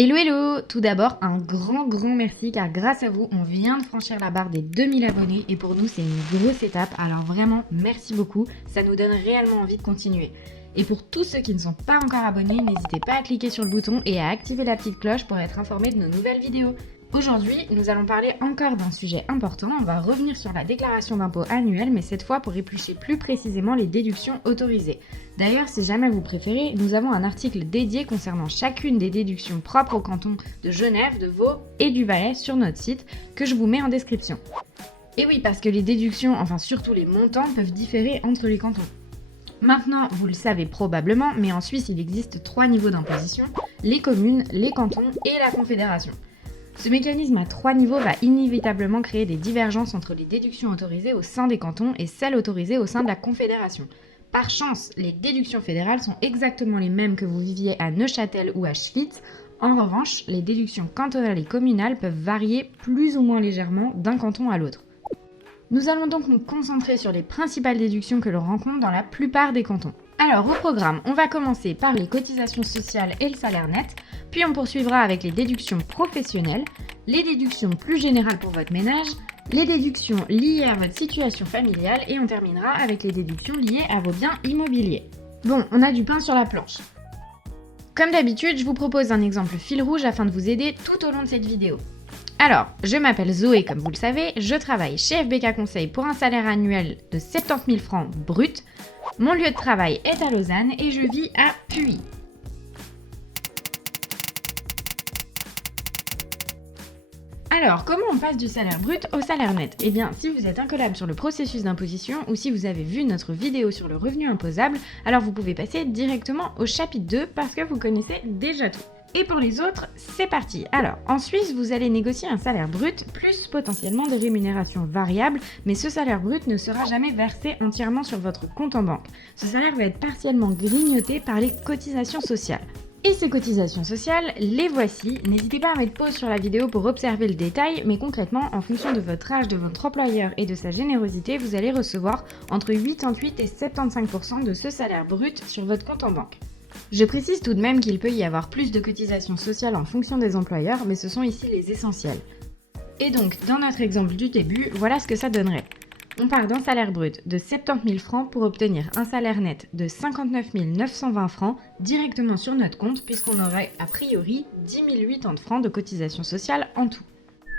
Hello hello! Tout d'abord, un grand merci car grâce à vous, on vient de franchir la barre des 2000 abonnés et pour nous, c'est une grosse étape. Alors vraiment, merci beaucoup, ça nous donne réellement envie de continuer. Et pour tous ceux qui ne sont pas encore abonnés, n'hésitez pas à cliquer sur le bouton et à activer la petite cloche pour être informé de nos nouvelles vidéos. Aujourd'hui, nous allons parler encore d'un sujet important, on va revenir sur la déclaration d'impôt annuelle, mais cette fois pour éplucher plus précisément les déductions autorisées. D'ailleurs, si jamais vous préférez, nous avons un article dédié concernant chacune des déductions propres au canton de Genève, de Vaud et du Valais sur notre site, que je vous mets en description. Et oui, parce que les déductions, enfin surtout les montants, peuvent différer entre les cantons. Maintenant, vous le savez probablement, mais en Suisse, il existe 3 niveaux d'imposition, les communes, les cantons et la confédération. Ce mécanisme à 3 niveaux va inévitablement créer des divergences entre les déductions autorisées au sein des cantons et celles autorisées au sein de la confédération. Par chance, les déductions fédérales sont exactement les mêmes que vous viviez à Neuchâtel ou à Schwyz. En revanche, les déductions cantonales et communales peuvent varier plus ou moins légèrement d'un canton à l'autre. Nous allons donc nous concentrer sur les principales déductions que l'on rencontre dans la plupart des cantons. Alors au programme, on va commencer par les cotisations sociales et le salaire net, puis on poursuivra avec les déductions professionnelles, les déductions plus générales pour votre ménage, les déductions liées à votre situation familiale et on terminera avec les déductions liées à vos biens immobiliers. Bon, on a du pain sur la planche. Comme d'habitude, je vous propose un exemple fil rouge afin de vous aider tout au long de cette vidéo. Alors, je m'appelle Zoé, comme vous le savez, je travaille chez FBK Conseil pour un salaire annuel de 70 000 francs brut. Mon lieu de travail est à Lausanne et je vis à Puy. Alors, comment on passe du salaire brut au salaire net? Eh bien, si vous êtes incollable sur le processus d'imposition ou si vous avez vu notre vidéo sur le revenu imposable, alors vous pouvez passer directement au chapitre 2 parce que vous connaissez déjà tout. Et pour les autres, c'est parti. Alors, en Suisse, vous allez négocier un salaire brut plus potentiellement des rémunérations variables, mais ce salaire brut ne sera jamais versé entièrement sur votre compte en banque. Ce salaire va être partiellement grignoté par les cotisations sociales. Et ces cotisations sociales, les voici. N'hésitez pas à mettre pause sur la vidéo pour observer le détail, mais concrètement, en fonction de votre âge, de votre employeur et de sa générosité, vous allez recevoir entre 88 et 75% de ce salaire brut sur votre compte en banque. Je précise tout de même qu'il peut y avoir plus de cotisations sociales en fonction des employeurs, mais ce sont ici les essentiels. Et donc, dans notre exemple du début, voilà ce que ça donnerait. On part d'un salaire brut de 70 000 francs pour obtenir un salaire net de 59 920 francs directement sur notre compte, puisqu'on aurait a priori 10 080 francs de cotisations sociales en tout.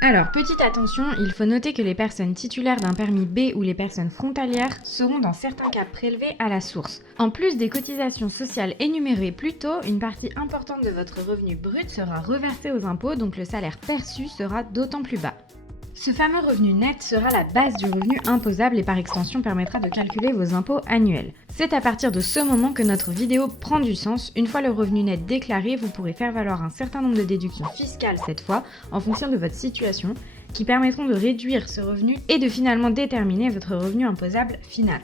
Alors, petite attention, il faut noter que les personnes titulaires d'un permis B ou les personnes frontalières seront dans certains cas prélevées à la source. En plus des cotisations sociales énumérées plus tôt, une partie importante de votre revenu brut sera reversée aux impôts, donc le salaire perçu sera d'autant plus bas. Ce fameux revenu net sera la base du revenu imposable et par extension permettra de calculer vos impôts annuels. C'est à partir de ce moment que notre vidéo prend du sens. Une fois le revenu net déclaré, vous pourrez faire valoir un certain nombre de déductions fiscales cette fois, en fonction de votre situation, qui permettront de réduire ce revenu et de finalement déterminer votre revenu imposable final.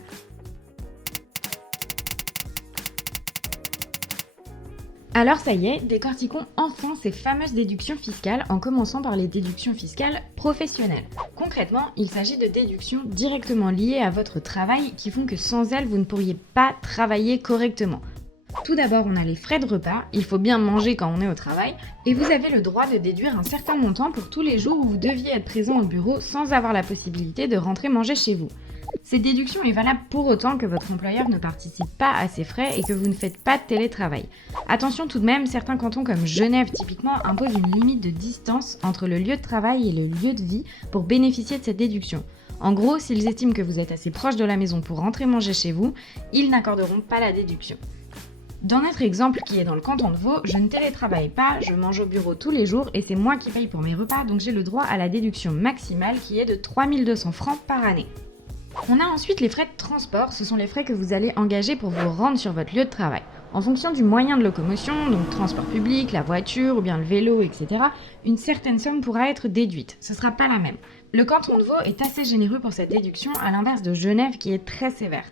Alors ça y est, décortiquons enfin ces fameuses déductions fiscales en commençant par les déductions fiscales professionnelles. Concrètement, il s'agit de déductions directement liées à votre travail qui font que sans elles, vous ne pourriez pas travailler correctement. Tout d'abord, on a les frais de repas, il faut bien manger quand on est au travail, et vous avez le droit de déduire un certain montant pour tous les jours où vous deviez être présent au bureau sans avoir la possibilité de rentrer manger chez vous. Cette déduction est valable pour autant que votre employeur ne participe pas à ces frais et que vous ne faites pas de télétravail. Attention tout de même, certains cantons comme Genève typiquement imposent une limite de distance entre le lieu de travail et le lieu de vie pour bénéficier de cette déduction. En gros, s'ils estiment que vous êtes assez proche de la maison pour rentrer manger chez vous, ils n'accorderont pas la déduction. Dans notre exemple qui est dans le canton de Vaud, je ne télétravaille pas, je mange au bureau tous les jours et c'est moi qui paye pour mes repas, donc j'ai le droit à la déduction maximale qui est de 3 200 francs par année. On a ensuite les frais de transport, ce sont les frais que vous allez engager pour vous rendre sur votre lieu de travail. En fonction du moyen de locomotion, donc transport public, la voiture ou bien le vélo, etc., une certaine somme pourra être déduite. Ce ne sera pas la même. Le canton de Vaud est assez généreux pour cette déduction, à l'inverse de Genève qui est très sévère.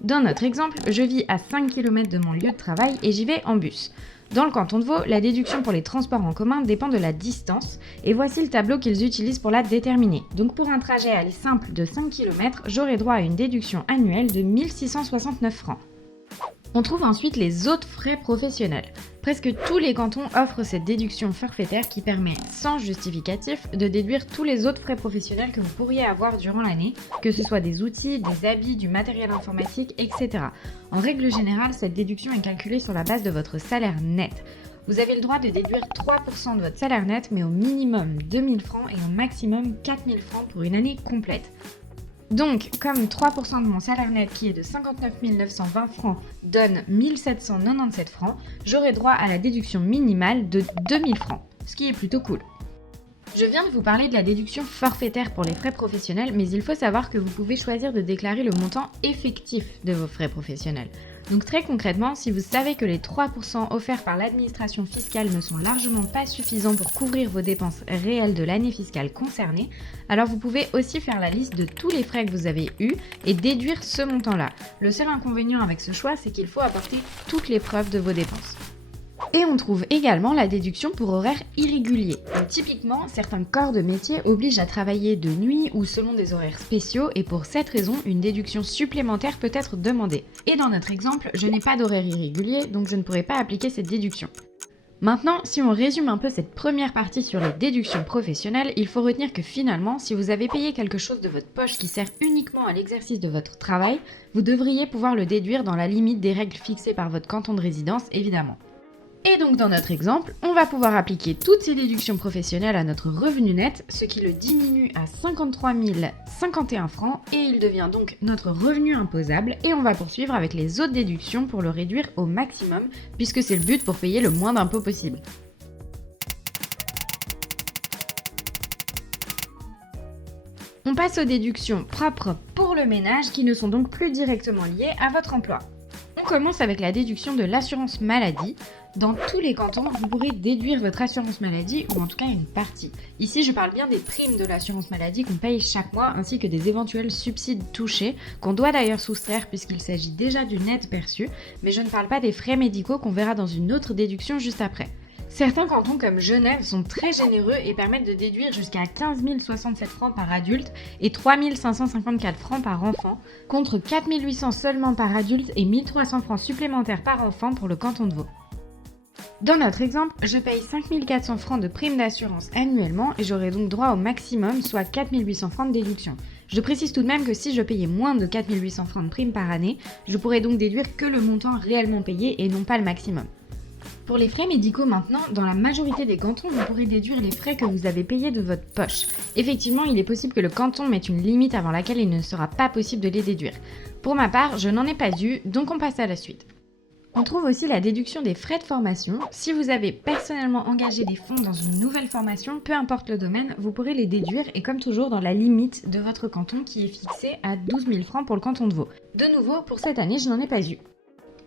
Dans notre exemple, je vis à 5 km de mon lieu de travail et j'y vais en bus. Dans le canton de Vaud, la déduction pour les transports en commun dépend de la distance et voici le tableau qu'ils utilisent pour la déterminer. Donc pour un trajet aller simple de 5 km, j'aurai droit à une déduction annuelle de 1 669 francs. On trouve ensuite les autres frais professionnels. Presque tous les cantons offrent cette déduction forfaitaire qui permet, sans justificatif, de déduire tous les autres frais professionnels que vous pourriez avoir durant l'année, que ce soit des outils, des habits, du matériel informatique, etc. En règle générale, cette déduction est calculée sur la base de votre salaire net. Vous avez le droit de déduire 3% de votre salaire net, mais au minimum 2000 francs et au maximum 4000 francs pour une année complète. Donc, comme 3% de mon salaire net qui est de 59 920 francs donne 1797 francs, j'aurai droit à la déduction minimale de 2000 francs, ce qui est plutôt cool. Je viens de vous parler de la déduction forfaitaire pour les frais professionnels, mais il faut savoir que vous pouvez choisir de déclarer le montant effectif de vos frais professionnels. Donc très concrètement, si vous savez que les 3% offerts par l'administration fiscale ne sont largement pas suffisants pour couvrir vos dépenses réelles de l'année fiscale concernée, alors vous pouvez aussi faire la liste de tous les frais que vous avez eus et déduire ce montant-là. Le seul inconvénient avec ce choix, c'est qu'il faut apporter toutes les preuves de vos dépenses. Et on trouve également la déduction pour horaires irréguliers. Donc, typiquement, certains corps de métier obligent à travailler de nuit ou selon des horaires spéciaux et pour cette raison, une déduction supplémentaire peut être demandée. Et dans notre exemple, je n'ai pas d'horaire irrégulier, donc je ne pourrai pas appliquer cette déduction. Maintenant, si on résume un peu cette première partie sur les déductions professionnelles, il faut retenir que finalement, si vous avez payé quelque chose de votre poche qui sert uniquement à l'exercice de votre travail, vous devriez pouvoir le déduire dans la limite des règles fixées par votre canton de résidence, évidemment. Et donc dans notre exemple, on va pouvoir appliquer toutes ces déductions professionnelles à notre revenu net, ce qui le diminue à 53 051 francs et il devient donc notre revenu imposable et on va poursuivre avec les autres déductions pour le réduire au maximum puisque c'est le but pour payer le moins d'impôts possible. On passe aux déductions propres pour le ménage qui ne sont donc plus directement liées à votre emploi. On commence avec la déduction de l'assurance maladie. Dans tous les cantons, vous pourrez déduire votre assurance maladie ou en tout cas une partie. Ici, je parle bien des primes de l'assurance maladie qu'on paye chaque mois ainsi que des éventuels subsides touchés qu'on doit d'ailleurs soustraire puisqu'il s'agit déjà du net perçu, mais je ne parle pas des frais médicaux qu'on verra dans une autre déduction juste après. Certains cantons comme Genève sont très généreux et permettent de déduire jusqu'à 15 067 francs par adulte et 3 554 francs par enfant, contre 4 800 seulement par adulte et 1 300 francs supplémentaires par enfant pour le canton de Vaud. Dans notre exemple, je paye 5 400 francs de prime d'assurance annuellement et j'aurai donc droit au maximum, soit 4 800 francs de déduction. Je précise tout de même que si je payais moins de 4 800 francs de prime par année, je pourrais donc déduire que le montant réellement payé et non pas le maximum. Pour les frais médicaux maintenant, dans la majorité des cantons, vous pourrez déduire les frais que vous avez payés de votre poche. Effectivement, il est possible que le canton mette une limite avant laquelle il ne sera pas possible de les déduire. Pour ma part, je n'en ai pas eu, donc on passe à la suite. On trouve aussi la déduction des frais de formation. Si vous avez personnellement engagé des fonds dans une nouvelle formation, peu importe le domaine, vous pourrez les déduire et comme toujours dans la limite de votre canton qui est fixée à 12 000 francs pour le canton de Vaud. De nouveau, pour cette année, je n'en ai pas eu.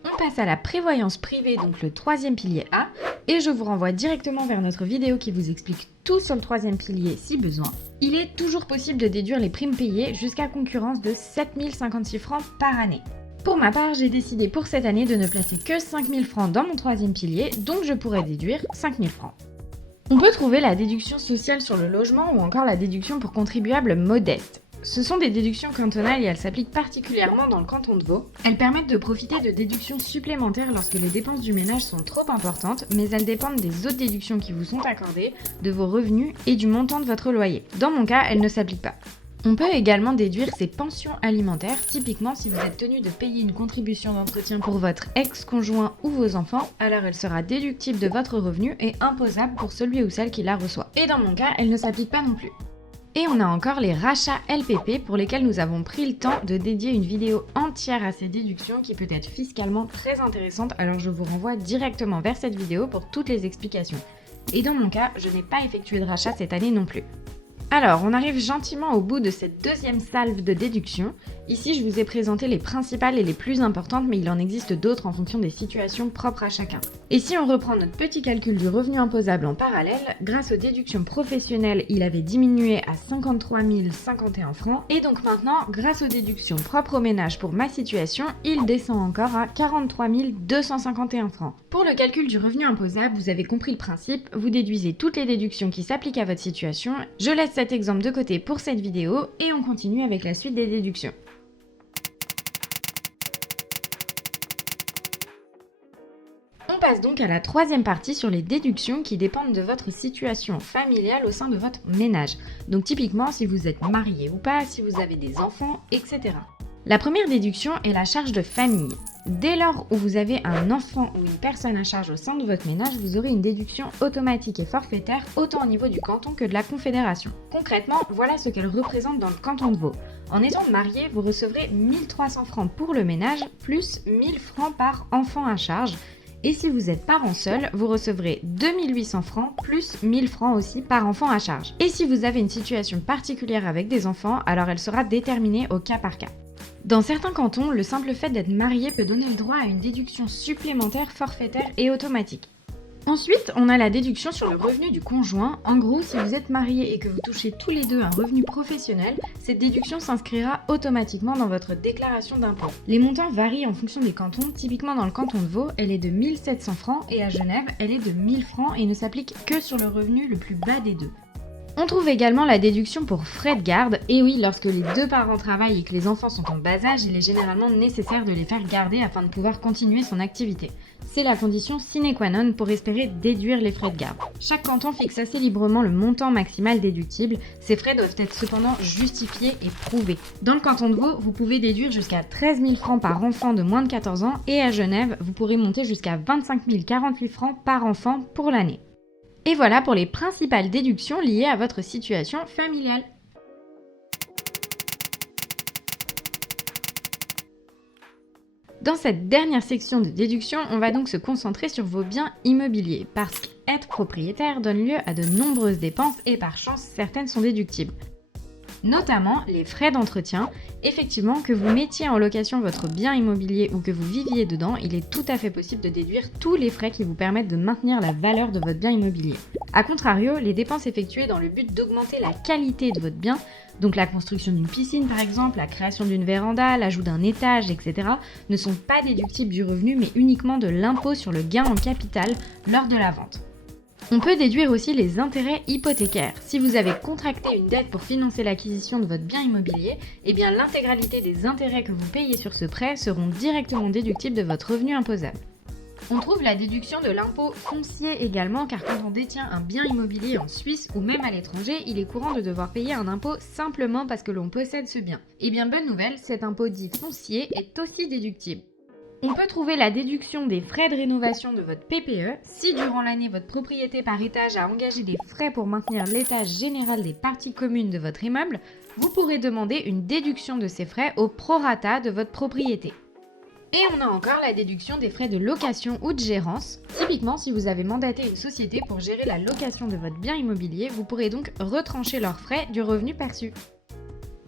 On passe à la prévoyance privée, donc le troisième pilier A, et je vous renvoie directement vers notre vidéo qui vous explique tout sur le troisième pilier si besoin. Il est toujours possible de déduire les primes payées jusqu'à concurrence de 7 056 francs par année. Pour ma part, j'ai décidé pour cette année de ne placer que 5 000 francs dans mon troisième pilier, donc je pourrais déduire 5 000 francs. On peut trouver la déduction sociale sur le logement ou encore la déduction pour contribuables modestes. Ce sont des déductions cantonales et elles s'appliquent particulièrement dans le canton de Vaud. Elles permettent de profiter de déductions supplémentaires lorsque les dépenses du ménage sont trop importantes, mais elles dépendent des autres déductions qui vous sont accordées, de vos revenus et du montant de votre loyer. Dans mon cas, elles ne s'appliquent pas. On peut également déduire ses pensions alimentaires, typiquement si vous êtes tenu de payer une contribution d'entretien pour votre ex-conjoint ou vos enfants, alors elle sera déductible de votre revenu et imposable pour celui ou celle qui la reçoit. Et dans mon cas, elle ne s'applique pas non plus. Et on a encore les rachats LPP pour lesquels nous avons pris le temps de dédier une vidéo entière à ces déductions qui peut être fiscalement très intéressante, alors je vous renvoie directement vers cette vidéo pour toutes les explications. Et dans mon cas, je n'ai pas effectué de rachat cette année non plus. Alors, on arrive gentiment au bout de cette deuxième salve de déductions. Ici, je vous ai présenté les principales et les plus importantes, mais il en existe d'autres en fonction des situations propres à chacun. Et si on reprend notre petit calcul du revenu imposable en parallèle, grâce aux déductions professionnelles, il avait diminué à 53 051 francs. Et donc maintenant, grâce aux déductions propres au ménage pour ma situation, il descend encore à 43 251 francs. Pour le calcul du revenu imposable, vous avez compris le principe, vous déduisez toutes les déductions qui s'appliquent à votre situation. Je laisse cet exemple de côté pour cette vidéo et on continue avec la suite des déductions. passe donc à la troisième partie sur les déductions qui dépendent de votre situation familiale au sein de votre ménage. Donc typiquement si vous êtes marié ou pas, si vous avez des enfants, etc. La première déduction est la charge de famille. Dès lors où vous avez un enfant ou une personne à charge au sein de votre ménage, vous aurez une déduction automatique et forfaitaire autant au niveau du canton que de la confédération. Concrètement, voilà ce qu'elle représente dans le canton de Vaud. En étant marié, vous recevrez 1300 francs pour le ménage, plus 1000 francs par enfant à charge. Et si vous êtes parent seul, vous recevrez 2800 francs plus 1000 francs aussi par enfant à charge. Et si vous avez une situation particulière avec des enfants, alors elle sera déterminée au cas par cas. Dans certains cantons, le simple fait d'être marié peut donner le droit à une déduction supplémentaire forfaitaire et automatique. Ensuite, on a la déduction sur le revenu du conjoint. En gros, si vous êtes mariés et que vous touchez tous les deux un revenu professionnel, cette déduction s'inscrira automatiquement dans votre déclaration d'impôt. Les montants varient en fonction des cantons. Typiquement dans le canton de Vaud, elle est de 1700 francs et à Genève, elle est de 1000 francs et ne s'applique que sur le revenu le plus bas des deux. On trouve également la déduction pour frais de garde. Et oui, lorsque les deux parents travaillent et que les enfants sont en bas âge, il est généralement nécessaire de les faire garder afin de pouvoir continuer son activité. C'est la condition sine qua non pour espérer déduire les frais de garde. Chaque canton fixe assez librement le montant maximal déductible. Ces frais doivent être cependant justifiés et prouvés. Dans le canton de Vaud, vous pouvez déduire jusqu'à 13 000 francs par enfant de moins de 14 ans et à Genève, vous pourrez monter jusqu'à 25 048 francs par enfant pour l'année. Et voilà pour les principales déductions liées à votre situation familiale. Dans cette dernière section de déduction, on va donc se concentrer sur vos biens immobiliers, parce qu'être propriétaire donne lieu à de nombreuses dépenses et par chance, certaines sont déductibles. Notamment les frais d'entretien. Effectivement, que vous mettiez en location votre bien immobilier ou que vous viviez dedans, il est tout à fait possible de déduire tous les frais qui vous permettent de maintenir la valeur de votre bien immobilier. A contrario, les dépenses effectuées dans le but d'augmenter la qualité de votre bien, donc la construction d'une piscine par exemple, la création d'une véranda, l'ajout d'un étage, etc., ne sont pas déductibles du revenu mais uniquement de l'impôt sur le gain en capital lors de la vente. On peut déduire aussi les intérêts hypothécaires. Si vous avez contracté une dette pour financer l'acquisition de votre bien immobilier, eh bien l'intégralité des intérêts que vous payez sur ce prêt seront directement déductibles de votre revenu imposable. On trouve la déduction de l'impôt foncier également, car quand on détient un bien immobilier en Suisse ou même à l'étranger, il est courant de devoir payer un impôt simplement parce que l'on possède ce bien. Eh bien bonne nouvelle, cet impôt dit foncier est aussi déductible. On peut trouver la déduction des frais de rénovation de votre PPE. Si durant l'année votre propriété par étage a engagé des frais pour maintenir l'étage général des parties communes de votre immeuble, vous pourrez demander une déduction de ces frais au prorata de votre propriété. Et on a encore la déduction des frais de location ou de gérance. Typiquement, si vous avez mandaté une société pour gérer la location de votre bien immobilier, vous pourrez donc retrancher leurs frais du revenu perçu.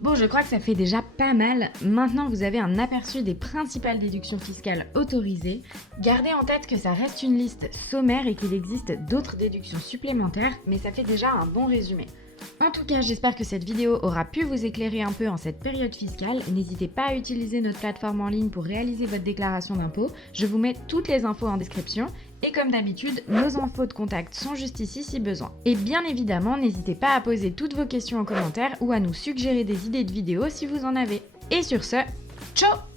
Bon, je crois que ça fait déjà pas mal. Maintenant, vous avez un aperçu des principales déductions fiscales autorisées. Gardez en tête que ça reste une liste sommaire et qu'il existe d'autres déductions supplémentaires, mais ça fait déjà un bon résumé. En tout cas, j'espère que cette vidéo aura pu vous éclairer un peu en cette période fiscale. N'hésitez pas à utiliser notre plateforme en ligne pour réaliser votre déclaration d'impôt. Je vous mets toutes les infos en description. Et comme d'habitude, nos infos de contact sont juste ici si besoin. Et bien évidemment, n'hésitez pas à poser toutes vos questions en commentaire ou à nous suggérer des idées de vidéos si vous en avez. Et sur ce, ciao!